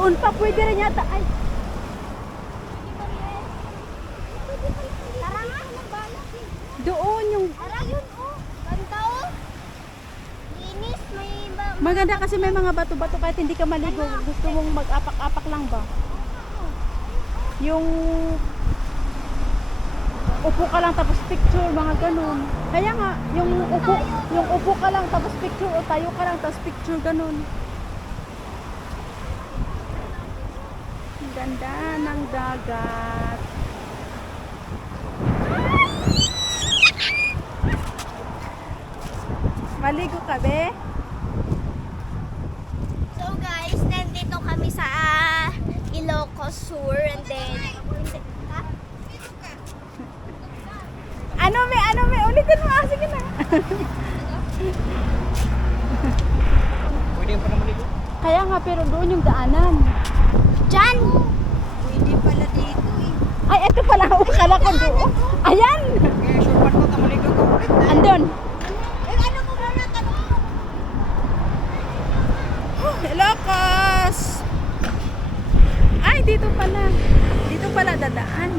Doon pa pwede rin yata. Ay, Tara nga, doon yung... Tara oh. Ganda, oh. Linis. Maganda kasi may mga bato-bato kahit hindi ka maligo. Gusto mong mag-apak-apak lang ba? Yung upo ka lang tapos picture, mga ganun. Kaya nga, yung upo, yung upo ka lang tapos picture o tayo ka lang tapos picture, ganun. Ganda ng dagat. Maligo ka, be? So guys, nandito kami sa ah, Ilocos Sur and then... Ha? Ano me, ano me, ulitin mo, ah, sige na. Pwede pa naman ito. Kaya nga, pero doon yung daanan. Diyan! Pwede pala dito eh. Ay, eto pala, akala ko doon. Ayan! Kaya shortcut ko, tamaligo ko ulit. Andon. Eh, ano mo muna tanong mo? Ilocos! Ay, dito pala. Dito pala dadaan.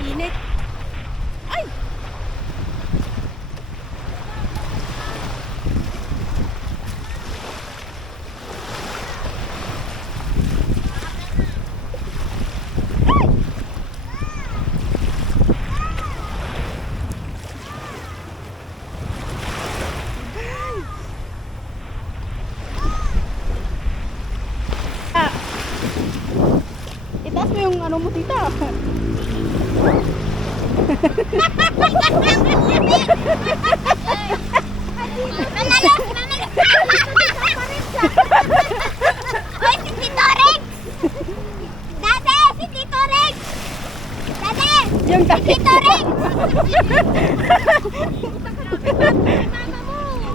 Ang init. Ay! Ah. Itaas mo yung ano mo, tita. Hoy, si Tito Rex! Dade! Si Tito Rex! Dade! Yung dati. Tito Rex! Mama mo!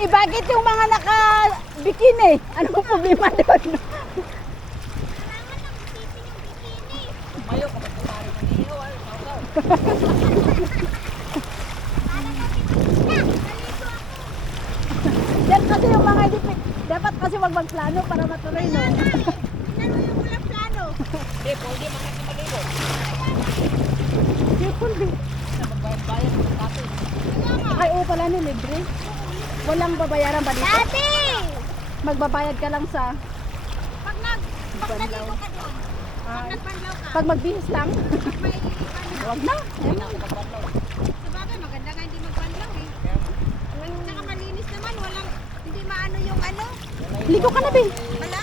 eh bakit yung mga naka-bikini? Ano ang problema doon? Ng. Mayo ka magkumari ka niyo. Ay. Yan kasi yung mga hindi pi- dapat kasi wag magplano para matuloy no. Ano yung walang plano? Hindi, pwede mga si maligo. Careful din. Na magbayad ko ng kaso. Ay, oo pala no, libre. Walang babayaran ba dito? Dati! Magbabayad ka lang sa Pag nag... Pag naligo ka doon. Pag nagpanlaw ka. pag magbihis lang. May ano. Wag na. Hindi na ako magbanlaw. Sabagay, maganda nga hindi magpanlaw eh. Tsaka malinis naman. Walang... Hindi maano yung ano. Ligo ka na, Bin. Wala.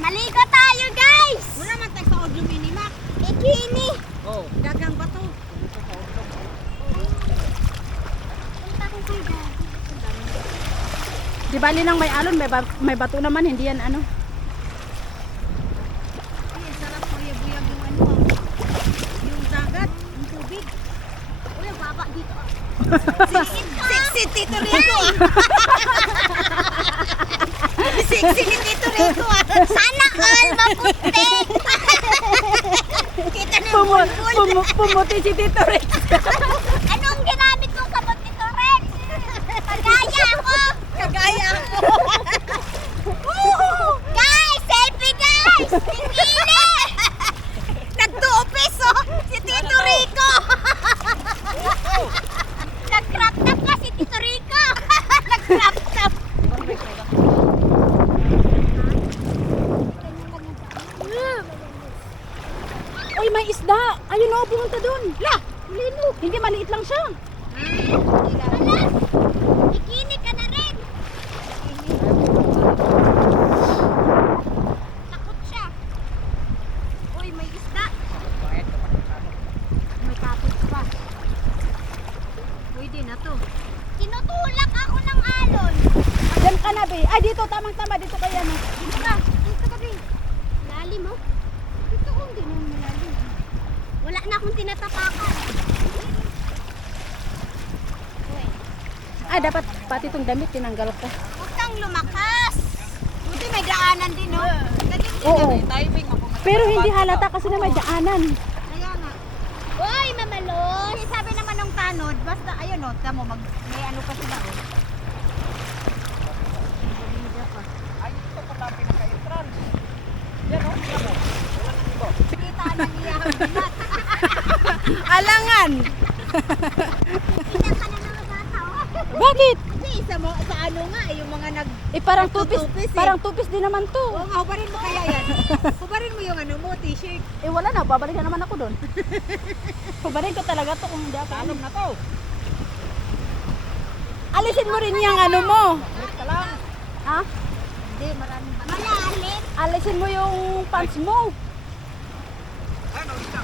Maligo tayo, guys! Wala man tayo sa audio minimax. Bikini! Oh. Dagang bato. Di bali nang may alon, may, ba- may bato naman, hindi yan ano. Ay, ang sarap buyag-buyag yung ano ah. Yung dagat, yung tubig. Uy, ang baba dito. ah. Sexy Tito Rico ah. Sexy ni Tito Rico ah. Sana all maputi! Kita na yung bulbul. pumu pumuti si Tito Rex. Ayun o, pumunta doon. La! Lino. Hindi, maliit lang siya. Ah, Alas! Bikini ka na rin! Takot siya. Uy, may isda. May kapit pa. Pwede na to. Tinutulak ako ng alon. Diyan ka na, be. Ay, dito. Tamang-tama. Dito kaya ano? na. Dito ka. Wala na akong tinatapakan. Ah, dapat pati itong damit tinanggal ko. Huwag kang lumakas. Buti may daanan din, no? Oo. Timing ako. Pero hindi halata kasi na may daanan. Kaya nga. Uy, mamalos! Kasi sabi naman ng tanod, basta, ayun, no, tamo, mag, may ano pa sila, oh. Bumida pa. Ay, ito pala ang pinaka-entrance. Yan o, yan o. Wala nang iba. Kita na niya. Alangan! Bakit? Kasi isa mo, sa ano nga, eh, yung mga nag... Eh, parang tupis. Eh. Parang tupis din naman to. Oo nga, hubarin mo kaya yan. hubarin mo yung ano mo, t-shirt. Eh, wala na. Babalik na naman ako doon. Babalik ko talaga to kung hindi ako. Talong na to. Alisin mo rin yung ano mo. Balik ka lang. Ha? Hindi, maraming ba? Malalim. Alisin mo yung pants mo. Ano, isa.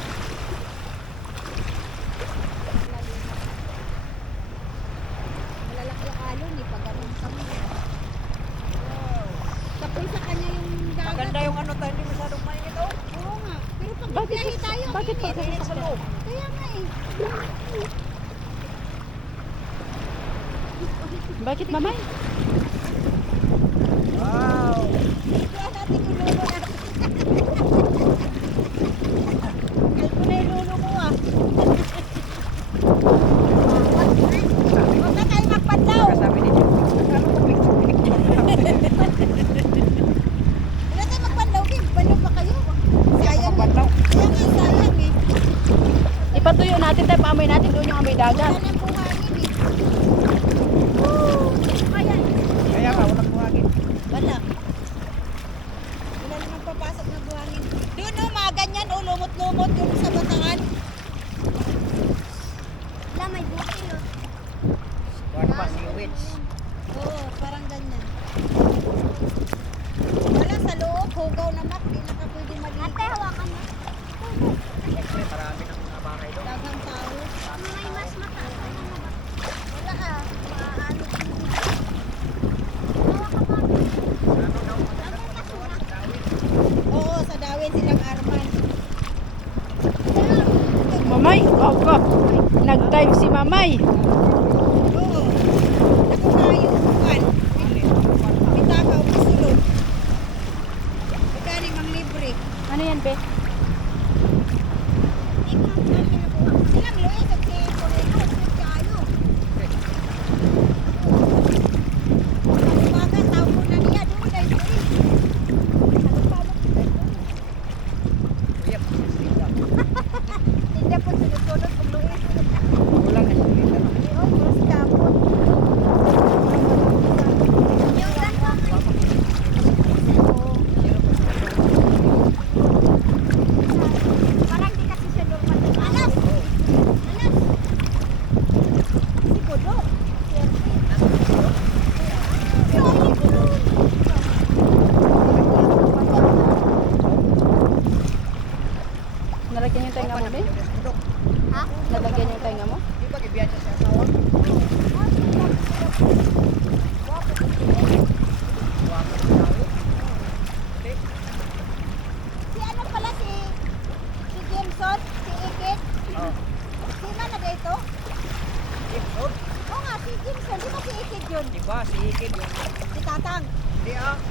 Malalaki ang alon, eh, pag ganun kami. Tapos sa kanya yung dagat. Maganda yung ano tayo, hindi masyadong mainit oh. Oo nga. Pero pag Bakit- biyahe tayo, bakit pag- Mainit sa loob. Kaya nga eh. Bakit mamay? Wow. Kaya natin yung lulo na. Kalpo na yung lulo mo ah. Huwag na kayo magpandaw. Sabi ninyo, ano ko picture Wala tayo magpandaw din. Pandaw pa kayo. Sayang eh. Magpandaw. Kaya nga sayang eh. Ipatuyo natin tayo, paamoy natin doon yung amoy dagat. Buhangin eh. Kaya nga, walang buhagin. Wala. Wala namang papasok na buhangin. Doon no, mga ganyan o lumot-lumot yung sa bataan. Wala, may bukil o. Ano ba, seaweeds? Oo, parang ganyan. Wala sa loob, hugaw na mak, di na ka pwede maligo. Ate, hawakan mo. Siyempre, marami ng. Dagang tao. May mas mataas na naman. Wala ah, maaano. Oo, sa dawit silang arman. Mamay, wow ka. Nag-dive si mamay. Oo. Ako nga yung buwan. Pitakaw, masulog. Pagkaling mang libre. Ano yan, be? Silang luwi, kasi kulihan, kasi kayo. Umaga, tao mo na niya, doon dahil luwi. Ano pa mo? Yep, sila. Hindi po sunod-sunod kung luwi. Wala na sila. Oh, mas kapon. Yung ganito. Parang di kasi siya normal. Alas! Alas! Si Kudo. Nalagyan yung tenga mo, be? Ha? Nalagyan yung tenga mo? Di ba kibiyan siya sa asawa? Si ano pala si si Jameson, si Ikit. Oh. Si man na dito? Gibson? Oo nga, si Jameson. Di ba si Ikit yun? Di ba, si Ikid yung... Si Tatang. Di ah,